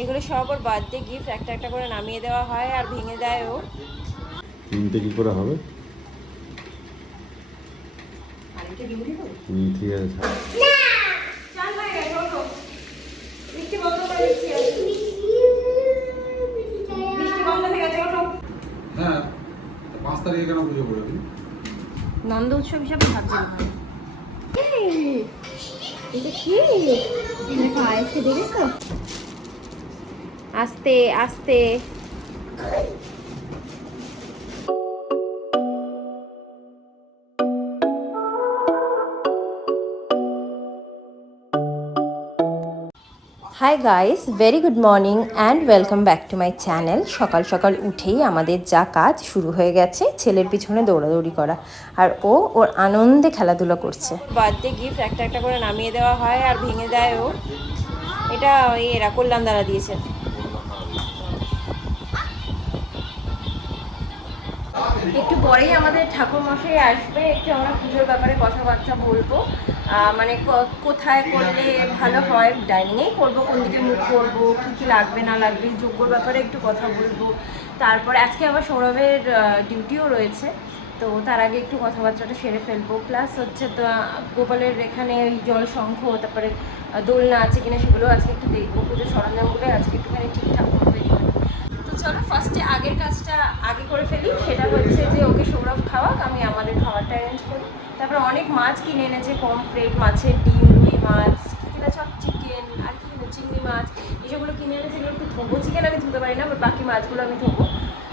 এগুলো সব ওর birthday gift, একটা একটা করে নামিয়ে দেওয়া হয় আর ভেঙে দেয় ও। তিনটে কি করে হবে? আরেকটা ডিম দিব? ঠিক আছে। চাল হয়ে গেছে, ওঠো। বৃষ্টি বন্ধ করে দিচ্ছি। বৃষ্টি বন্ধ হয়ে গেছে, ওঠো। হ্যাঁ, 5 তারিখে কেন পুজো করবি? নন্দ উৎসব হিসাবে ভাবছিলাম। এটা কি? দেখো আয়েসে দেখেছো? আস্তে আস্তে। Hi guys, very good morning and welcome back to my channel. সকাল সকাল উঠেই আমাদের যা কাজ শুরু হয়ে গেছে, ছেলের পিছনে দৌড়াদৌড়ি করা, আর ও ওর আনন্দে খেলাধুলা করছে। বার্থডে গিফট একটা একটা করে নামিয়ে দেওয়া হয় আর ভেঙে দেয় ও। এটা এরা কল্যাণ দ্বারা দিয়েছে। একটু পরেই আমাদের ঠাকুর মশাই আসবে, একটু আমরা পুজোর ব্যাপারে কথাবার্তা বলবো। মানে কোথায় করলে ভালো হয়, ডাইনিংয়েই করবো, কোন দিকে মুখ করবো, কী কী লাগবে না লাগবে, যোগ্যর ব্যাপারে একটু কথা বলবো। তারপরে আজকে আবার সৌরভের ডিউটিও রয়েছে, তো তার আগে একটু কথাবার্তাটা সেরে ফেলবো। প্লাস হচ্ছে তো গোপালের এখানে ওই জল শঙ্খ, তারপরে দোলনা আছে কিনা সেগুলো আজকে একটু দেখবো। পুজোর সরঞ্জামগুলো আজকে একটুখানি ঠিকঠাক করবো এখানে। তো চলো ফার্স্টে আগের কাজটা আগে করে ফেলি, সেটা হচ্ছে যে ওকে সৌরভ খাওয়াক, আমি আমাদের খাবারটা অ্যারেঞ্জ করি। তারপরে অনেক মাছ কিনে এনেছে, পমফ্রেট, মাছের ডিম, রুই মাছ কিনে, সব চিকেন আর কি চিংড়ি মাছ, এইসবগুলো কিনে এনেছে। এগুলো একটু ধোবো, চিকেন আমি ধুতে পারি না, বাট বাকি মাছগুলো আমি ধোবো।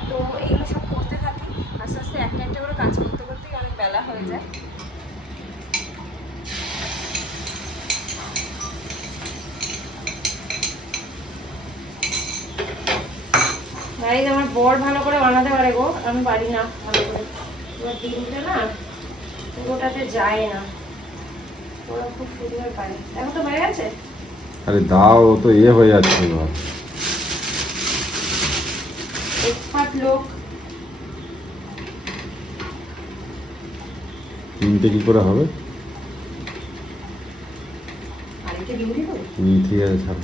তো এইগুলো সব করতে থাকি, আস্তে আস্তে একটা একটা করে কাজ করতে করতেই অনেক বেলা হয়ে যায়। গাইজ আমার বর ভালো করে বানাতে পারে গো, আমি পারি না ভালো করে। এবার ডিমটা না পুরোটাতে যায় না, ওরা খুব সুন্দর পারে। এখন তো হয়ে গেছে। আরে দাও, ও তো হয়ে যাচ্ছে এবার। এক্সপার্ট লোক। তিনটে কি করে হবে? আরেকটা ডিম দিব? ঠিক আছে, ছাড়ো।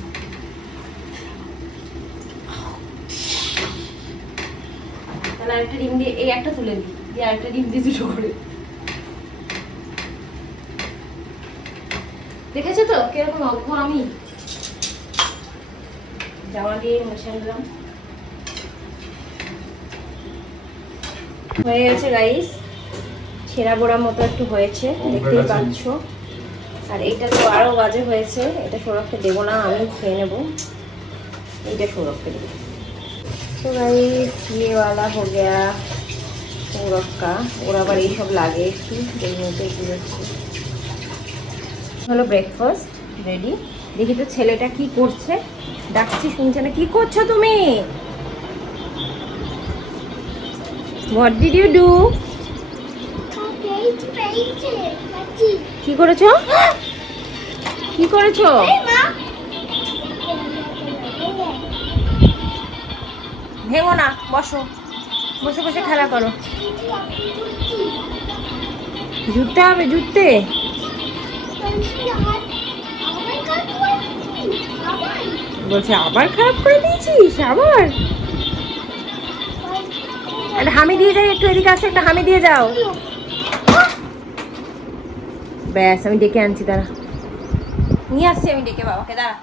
তাহলে আরেকটা ডিম দিয়ে এই একটা তুলে দিই, দিয়ে আরেকটা ডিম দিয়ে দুটো করে। দেখেছো তো কিরকম অজ্ঞ আমি। জামা দিয়ে মুছে নিলাম। হয়ে গেছে গাইস, ছেঁড়া বোড়া মতো একটু হয়েছে, দেখতেই পাচ্ছ। আর এইটা তো আরো বাজে হয়েছে, এটা সৌরভকে দেবো না, আমি খেয়ে নেবো। এইটা সৌরভকে দেবো। তো गाइस ये वाला हो गया सौरभ का। ওর আবার এইসব লাগে একটু, এই মধ্যে দিয়েছি। হলো ব্রেকফাস্ট রেডি। দেখি তো ছেলেটা কি করছে, ডাকছি শুনছে না। কি করছো তুমি? What did you do? কি করেছো? কি করেছো? ভেঙো না, বসো, বসে বসে খেলা করো। জুততে হবে, জুততে। বলছে আবার খারাপ করে দিয়েছিস, আবার। একটা হামি দিয়ে যাই, একটু এদিকে আসো, একটা হামি দিয়ে যাও। ব্যাস আমি ডেকে আনছি, দাঁড়া, নিয়ে আসছি আমি ডেকে বাবাকে, দাঁড়া।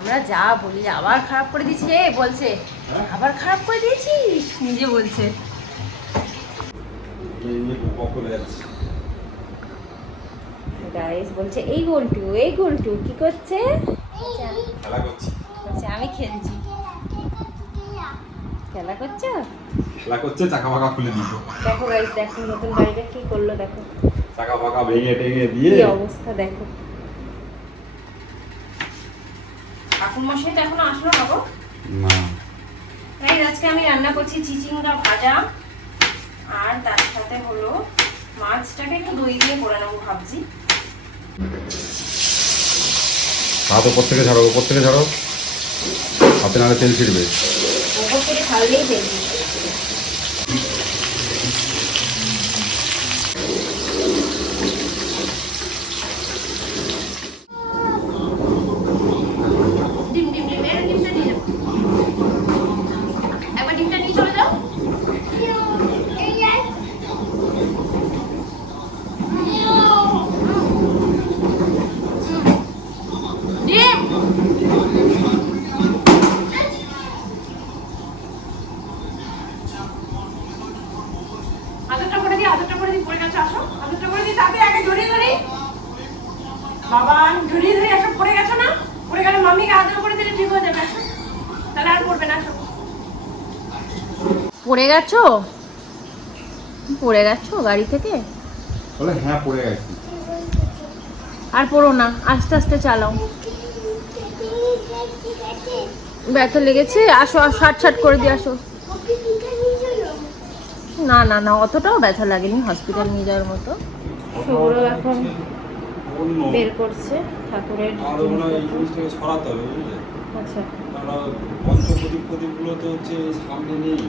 আমরা যা বলি আবার খারাপ করে দিয়েছি রে, বলছে আবার খারাপ করে দিয়েছিস, নিজে বলছে। গাইস বলছে এই গোলটু, এই গোলটু কি করছে? খেলা করছি। বলছে আমি খেলছি। খেলা করছো? খেলা করছে, চাকা ফাকা খুলে দিয়েছে। দেখো গাইস, দেখো নতুন বাড়িটা কি করলো, দেখো চাকা ফাকা ভেঙে টেঙে দিয়ে কি অবস্থা দেখো। ঠাকুর মশাই তো এখনো আসলো না গো। না, গাইস আজকে আমি রান্না করছি চিচিঙ্গা ভাজা, আর তার সাথে হলো মাছটাকে একটু দই দিয়ে করে নেবো ভাবছি। হাত ওপর থেকে ছাড়ো, ওপর থেকে ছাড়ো, হাতে নাড়ে তেল ছিড়বে। ওপর থেকে ঢাললেই ফেলবি। ডিম ডিম ডিম, এর ডিমটা নিয়ে যাবো। একবার ডিমটা নিয়ে চলে যাও। ডিম আদরটা করে দিই, আদরটা করে দিই, পড়ে গেছে, আসো আদরটা করে দিই, তাতে আগে জড়িয়ে ধরি। বাবা জড়িয়ে ধরি, আসো, পড়ে গেছো না? পড়ে গেলে মাম্মিকে আদর করে দিলে ঠিক হয়ে যাবে, আসো, তাহলে আর পড়বে না, আসো। পড়ে গেছো? পড়ে গেছো গাড়ি থেকে? বলে হ্যাঁ পড়ে গেছি। আর পড়ো না, আস্তে আস্তে চালাও। ব্যথা লেগেছে? আসো, শার্ট শার্ট করে দিয়ে আসো। না না না, অতটাও ব্যথা লাগেনি হসপিটাল নিয়ে যাওয়ার মতো। সৌরভ এখন বের করছে ঠাকুরের আমাদের মনে হয় এই জিনিসপত্র। জিনিসটাকে ছড়াতে হবে, বুঝলে? আচ্ছা, কারণ পঞ্চপ্রদীপগুলো তো হচ্ছে সামনে নেই,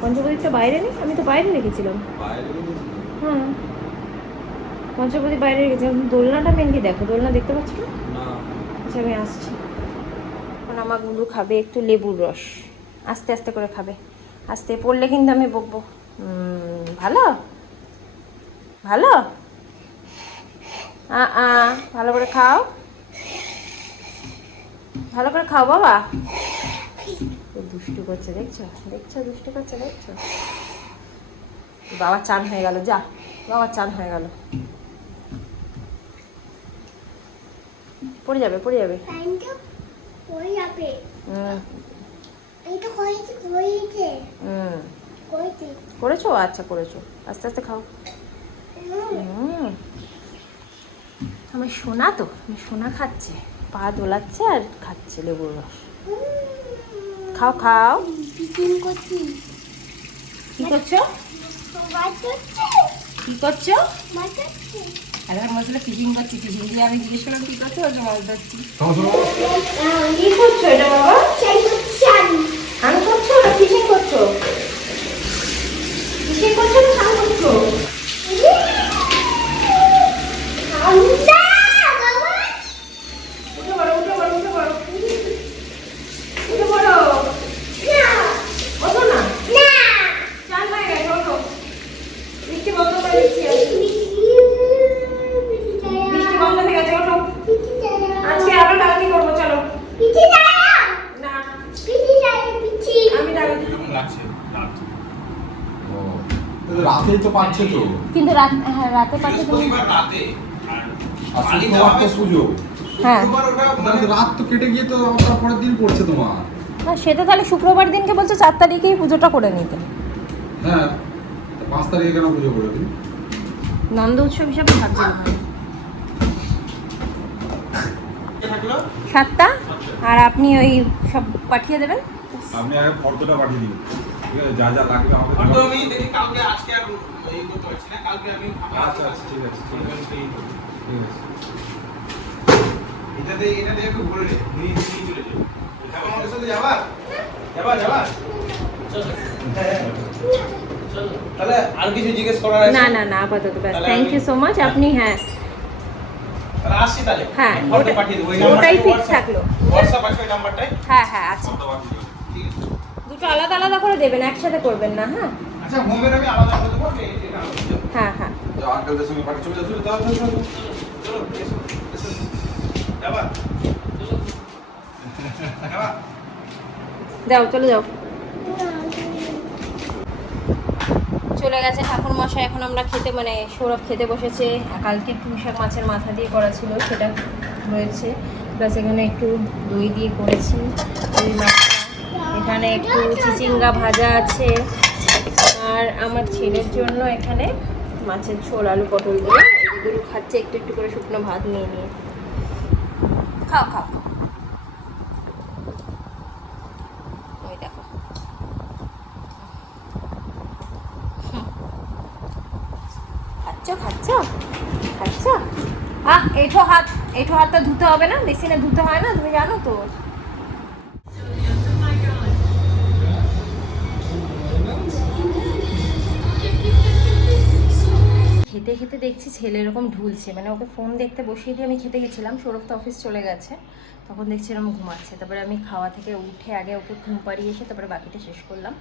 পঞ্চপ্রদীপটা বাইরে নেই? আমি তো বাইরে রেখেছিলাম। বাইরে রেখেছি। হ্যাঁ, পঞ্চপ্রদীপ বাইরে রেখেছিলাম। দোলনাটা মেনলি দেখো, দোলনা দেখতে পাচ্ছ না? না আচ্ছা, আমি আসছি। এখন আমার গুলু খাবে একটু লেবুর রস, আস্তে আস্তে করে খাবে, আস্তে পড়লে কিন্তু আমি বকবো। ভালো ভালো, ভালো করে খাও, ভালো করে খাও বাবা। দুষ্টু করছে, দেখছো দেখছো, দুষ্টু করছে, দেখছো। বাবা চান হয়ে গেল, যা বাবা চান হয়ে গেল। পড়ে যাবে, পড়ে যাবে। করেছো? আচ্ছা করেছো, আস্তে আস্তে খাও। আমার সোনা তো, আমার সোনা খাচ্ছে, পা দোলাচ্ছে আর খাচ্ছে লেবুর রস। খাও খাও। কি করছো? কি করছো? এখন বলছিল ফিশিং করছি, ফিশিং দিয়ে আমি জিজ্ঞেস করলাম কি করছো, ওটা মাছ ধরছি। কি করছো এটা বাবা? স্নান করছো না ফিশিং করছো? ফিশিং করছো না স্নান করছো? উঠে পড়ো, উঠে পড়ো, উঠে পড়ো, উঠে পড়ো। ওঠো না, চান হয়ে গেছে, ওঠো। বৃষ্টি বন্ধ করে দিচ্ছি, বৃষ্টি বন্ধ হয়ে গেছে, ওঠো। আজকে আরো ডালনি করবো, চলো। না, আমি ডালনি। রাতেই তো পাচ্ছে তো, কিন্তু রাত, হ্যাঁ রাতে পাঠিয়ে দেবো। রাতে আর শুক্রবার তো পুজো। হ্যাঁ তাহলে রাত তো কেটে গিয়ে তো আবার পরের দিন পড়ছে তোমার। না, সেটা তাহলে শুক্রবার দিনকে বলছে 4 তারিখেই পুজোটা করে নিতে। হ্যাঁ, 5 তারিখে কেন পুজো করে দিন? নন্দ উৎসব হিসাবে ভাবছিলাম আমি। 7টা, আর আপনি ওই সব পাঠিয়ে দেবেন। আপনি আগে ফটোটা পাঠিয়ে দিন, ঠিক আছে? যা যা লাগবে আমাকে ফটো আমি দেখি কালকে, আজকে আর এই করতে পারছি না, কালকে আমি আচ্ছা আচ্ছা ঠিক আছে ঠিক আছে ঠিক আছে। এটাতে একটু ভরে রে, নিয়ে চলে যাবে। যাবা আমাদের সাথে, যাবা যাবা চলো। তাহলে আর কিছু জিজ্ঞেস করার আছে? না না না, আপাতত ব্যাস, তাহলে থ্যাংক ইউ সো মাচ। আপনি হ্যাঁ তাহলে আসছি তাহলে। হ্যাঁ, ফটো পাঠিয়ে দেবো, ওটাই ফিক্স থাকলো। হোয়াটসঅ্যাপ আছে ওই নাম্বারটাই, হ্যাঁ হ্যাঁ আছে। ফটো পাঠিয়ে দেবো, ঠিক আছে? দুটো আলাদা আলাদা করে দেবেন, একসাথে করবেন না। হ্যাঁ আচ্ছা, হোমের আমি আলাদা করে দেবো, এটা আলাদা করে দেবো। হ্যাঁ হ্যাঁ। যা আঙ্কেলদের সঙ্গে পাঠিয়ে চলে যাচ্ছিল, চলো চলো এসো, এসো। যাবা যাবা যাও, চলে যাও। চলে গেছে ঠাকুর মশাই। এখন আমরা খেতে, মানে সৌরভ খেতে বসেছে। কালকে পুঁইশাক মাছের মাথা দিয়ে করা ছিল, সেটা রয়েছে, প্লাস এখানে একটু দই দিয়ে করেছি ওই মাছটা। এখানে একটু চিচিঙ্গা ভাজা আছে, আর আমার ছেলের জন্য এখানে মাছের ঝোল, আলু পটল দিয়ে এগুলো খাচ্ছে একটু একটু করে শুকনো ভাত নিয়ে নিয়ে। খাও খাও খাও। ওই দেখো, খাচ্ছ খাচ্ছ। এঁঠো হাতটা ধুতে হবে না, বেসিনে ধুতে হয় না, তুমি জানো তো। খেতে খেতে দেখছি ছেলে এরকম ঢুলছে, মানে ওকে ফোন দেখতে বসিয়ে দিয়ে আমি খেতে গেছিলাম, সৌরভ তো অফিস চলে গেছে, তখন দেখছি এরকম ঘুমাচ্ছে। তারপরে আমি খাওয়া থেকে উঠে আগে ওকে ঘুম পাড়িয়ে এসে তারপরে বাকিটা শেষ করলাম।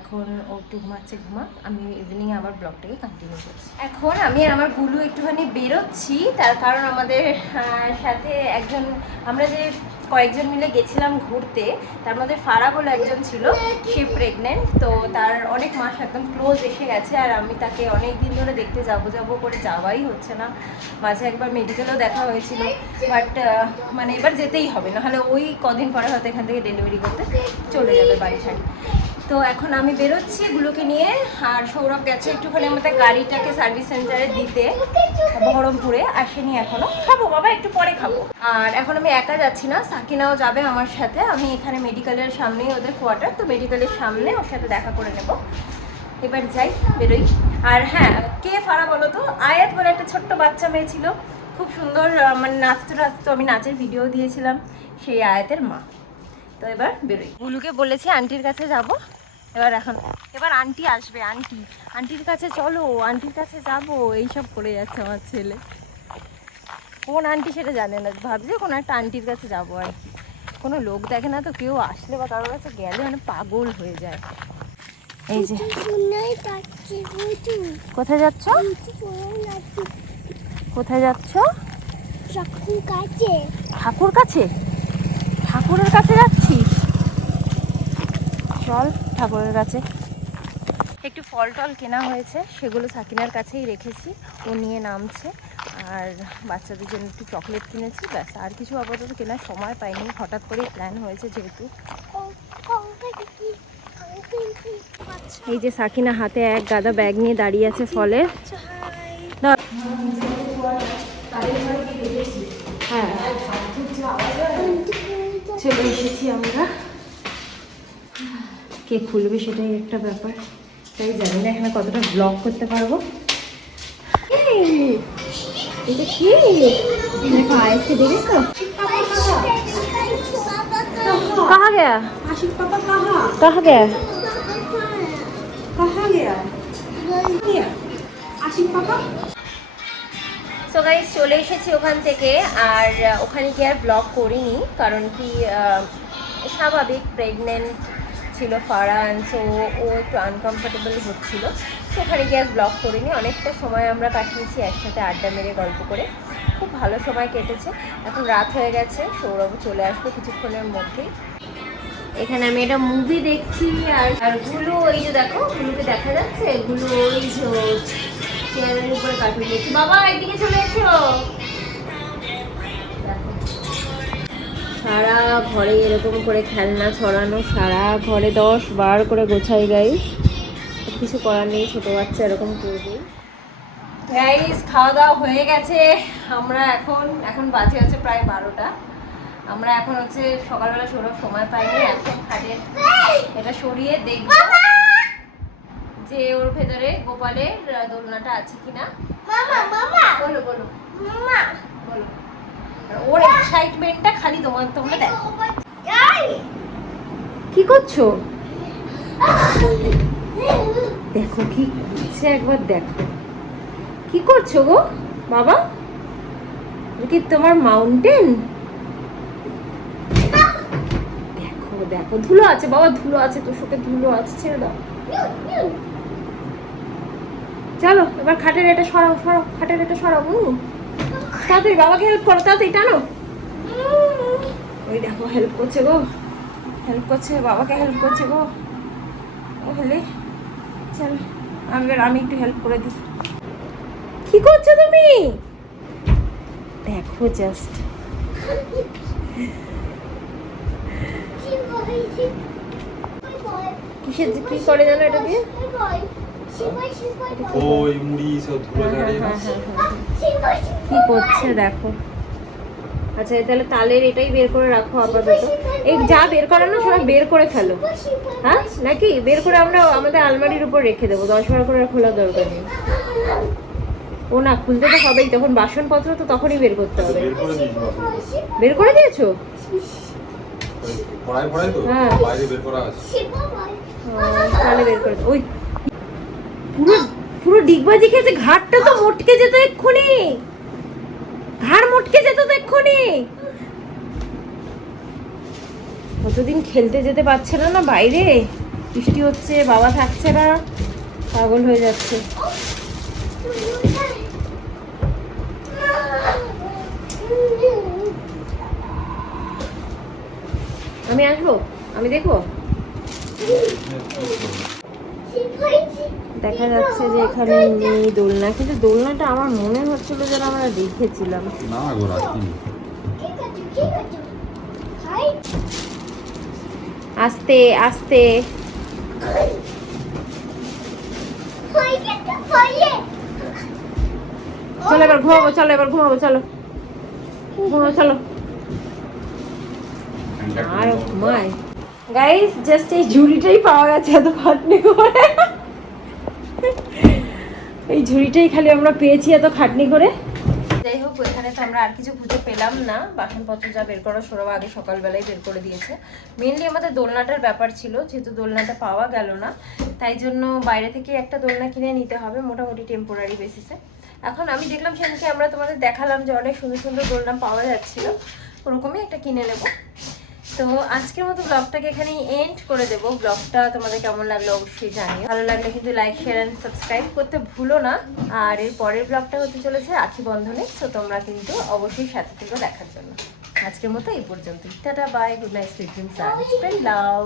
এখন ও একটু ঘুমাচ্ছে, ঘুমাক, আমি ইভিনিংয়ে আবার ব্লগটাকে কন্টিনিউ করছি। এখন আমি আর আমার গুলু একটুখানি বেরোচ্ছি, তার কারণ আমাদের সাথে একজন, আমরা যে কয়েকজন মিলে গেছিলাম ঘুরতে, তার মধ্যে ফারা বলে একজন ছিল, সে প্রেগনেন্ট, তো তার অনেক মাস একদম ক্লোজ এসে গেছে, আর আমি তাকে অনেক দিন ধরে দেখতে যাবো করে যাওয়াই হচ্ছে না। মাঝে একবার মেডিকেলেও দেখা হয়েছিল, বাট মানে এবার যেতেই হবে, নাহলে ওই কদিন পরে হয়তো এখান থেকে ডেলিভারি করতে চলে যাবে বাড়ি ছাড়ি। তো এখন আমি বেরোচ্ছি গুলোকে নিয়ে, আর সৌরভ গেছে একটুখানি আমাদের গাড়িটাকে সার্ভিস সেন্টারে দিতে বহরমপুরে, আসেনি এখনো, খাবো বাবা একটু পরে খাবো। আর এখন আমি একা যাচ্ছি না, সাকিনাও যাবে আমার সাথে, আমি এখানে মেডিকেলের সামনেই ওদের কোয়ার্টার, তো মেডিকেলের সামনে ওর সাথে দেখা করে নেব। এবার যাই, বেরোই। আর হ্যাঁ, কে ফারা বলো তো, আয়াত বলে একটা ছোট্ট বাচ্চা মেয়ে ছিল, খুব সুন্দর, মানে নাচতে নাচতে, আমি নাচের ভিডিও দিয়েছিলাম, সেই আয়াতের মা। তো এবার বেরোই, গুলুকে বলেছি আন্টির কাছে যাব, এবার আন্টি আসবে, আন্টির কাছে চলো, আন্টির কাছে যাব, এইসব করে যাচ্ছে আমার ছেলে। কোন আন্টি সেটা জানে না, ভাবছে কোনো একটা আন্টির কাছে যাবো আর কি। কোনো লোক দেখে না তো, কেউ আসলে বা কারোর কাছে গেলে মানে পাগল হয়ে যায়। এই যে কোথায় যাচ্ছ, কোথায় যাচ্ছ? ঠাকুর কাছে, ঠাকুরের কাছে যাচ্ছিস? চল ঠাকুরের কাছে। একটু ফল টল কেনা হয়েছে, সেগুলো সাকিনার কাছেই রেখেছি, ও নিয়ে নামছে। আর বাচ্চাদের জন্য একটু চকলেট কিনেছি, ব্যাস, আর কিছু আপাতত কেনার সময় পাইনি, হঠাৎ করেই প্ল্যান হয়েছে যেহেতু। এই যে সাকিনা হাতে এক গাদা ব্যাগ নিয়ে দাঁড়িয়ে আছে ফলের। হ্যাঁ, চলে এসেছি আমরা। কে খুলবে সেটাই একটা ব্যাপার, তাই জানি না এখানে কতটা ব্লগ করতে পারবো। এটা কি আয়েসে দেখেছো? कहाँ गया? आशिक पापा कहाँ? कहाँ गया? कहाँ गया? गया आशिक पापा? সো গাইস, চলে এসেছি ওখান থেকে, আর ওখানে গিয়ে আর ব্লগ করিনি, কারণ কি স্বাভাবিক, প্রেগনেন্ট ছিল ফারা, সো ও একটু আনকমফোর্টেবল হচ্ছিলো, সো ওখানে গিয়ে আর ব্লগ করিনি। অনেকটা সময় আমরা কাটিয়েছি একসাথে আড্ডা মেরে গল্প করে, খুব ভালো সময় কেটেছে। এখন রাত হয়ে গেছে, সৌরভ চলে আসবে কিছুক্ষণের মধ্যেই। এখানে আমি একটা মুভি দেখছি, আর গুলো ওই যে দেখো, গুলোকে দেখা যাচ্ছে, গুলো ওই যে চেয়ারের উপরে কার্টুন দেখছি। বাবা একদিকে চলে এসো। সারা ঘরে এরকম করে খেলনা ছড়ানো, সারা ঘরে 10 বার করে গোছাই গাইস, কিছু করার নেই, ছোটো বাচ্চা এরকম করবেই। গাইস খাওয়া দাওয়া হয়ে গেছে, আমরা এখন বাজে আছে প্রায় 12টা। আমরা এখন হচ্ছে সকালবেলা সময় পাইনি, এখন খাটের এটা সরিয়ে দেখব যে ওর ভেতরে গোপালের দোলনাটা আছে কিনা। বলো বলো বলো, ওর এক্সাইটমেন্টটা খালি তোমরা দেখো। কি করছো? দেখো কি করছে, একবার দেখো কি করছো গো বাবা, কি তোমার মাউন্টেন? দেখো দেখো, ধুলো আছে বাবা, ধুলো আছে, তোর সাথে ধুলো আছে, ছেড়ে দাও। চলো এবার খাটের এটা সরাও, খাটের এটা সরাও। তাড়াতাড়ি বাবাকে হেল্প করো, তাড়াতাড়ি টানো। ওই দেখো হেল্প করছে গো, হেল্প করছে, বাবাকে হেল্প করছে গো। ও হেলে, চলো আমি একটু হেল্প করে দিই। কি করছো তুমি? দেখো জাস্ট, কিসের কি করে জানো এটা দিয়ে? ওই মুড়ি সব ধুলো ঝাড়ে না। কি করছে দেখো। আচ্ছা তাহলে তালের এটাই বের করে রাখো আপাতত, এই যা বের করানো সব বের করে ফেলো, হ্যাঁ নাকি বের করে আমরা আমাদের আলমারির উপর রেখে দেবো, 10 বার করে খোলা দরকার নেই। ও না, খুলতে তো হবেই, তখন বাসনপত্র তো তখনই বের করতে হবে। বের করে দিয়েছি বাসন। বের করে দিয়েছো? পড়াই তো হ্যাঁ। বাইরে বের করা আছে। তাহলে বের করে ওই পুরো পুরো ডিগবাজি খেয়েছে, ঘাড়টা তো মটকে যেত এক্ষুনি, ঘাড় মটকে যেত তো এক্ষুনি। কতদিন খেলতে যেতে পারছে না বাইরে, বৃষ্টি হচ্ছে, বাবা থাকছে না, পাগল হয়ে যাচ্ছে। আমি আসবো, আমি দেখবো। দেখা যাচ্ছে যে এখানে নেই দোলনা, কিন্তু দোলনাটা আমার মনে হচ্ছিল যেন আমরা দেখেছিলাম। না গো রাখি। আস্তে আস্তে। চলো এবার ঘুমাবো, চলো এবার ঘুমাবো, চলো ঘুমাবো, চলো। আর ঘুমাই। গাইস জাস্ট এই ঝুড়িটাই পাওয়া গেছে এত খাটনি করে, এই ঝুড়িটাই খালি আমরা পেয়েছি এত খাটনি করে। যাই হোক, ওইখানে তো আমরা আর কিছু খুঁজে পেলাম না, বাসনপত্র যা বের করা সৌরভ আগে সকালবেলায় বের করে দিয়েছে। মেনলি আমাদের দোলনাটার ব্যাপার ছিল, যেহেতু দোলনাটা পাওয়া গেল না তাই জন্য বাইরে থেকে একটা দোলনা কিনে নিতে হবে মোটামুটি টেম্পোরারি বেসিসে। এখন আমি দেখলাম সেদিনকে আমরা তোমাদের দেখালাম যে অনেক সুন্দর সুন্দর দোলনা পাওয়া যাচ্ছিল, ওরকমই একটা কিনে নেব। তো আজকের মতো ব্লগটাকে এখানেই এন্ড করে দেবো। ব্লগটা তোমাদের কেমন লাগলো অবশ্যই জানিও, ভালো লাগলে কিন্তু লাইক শেয়ার অ্যান্ড সাবস্ক্রাইব করতে ভুলো না। আর এর পরের ব্লগটা হতে চলেছে রাখি বন্ধনে, তো তোমরা কিন্তু অবশ্যই সাথে থেকে দেখার জন্য। আজকের মতো এই পর্যন্ত, tata bye, good night, sweet dreams, লাভ।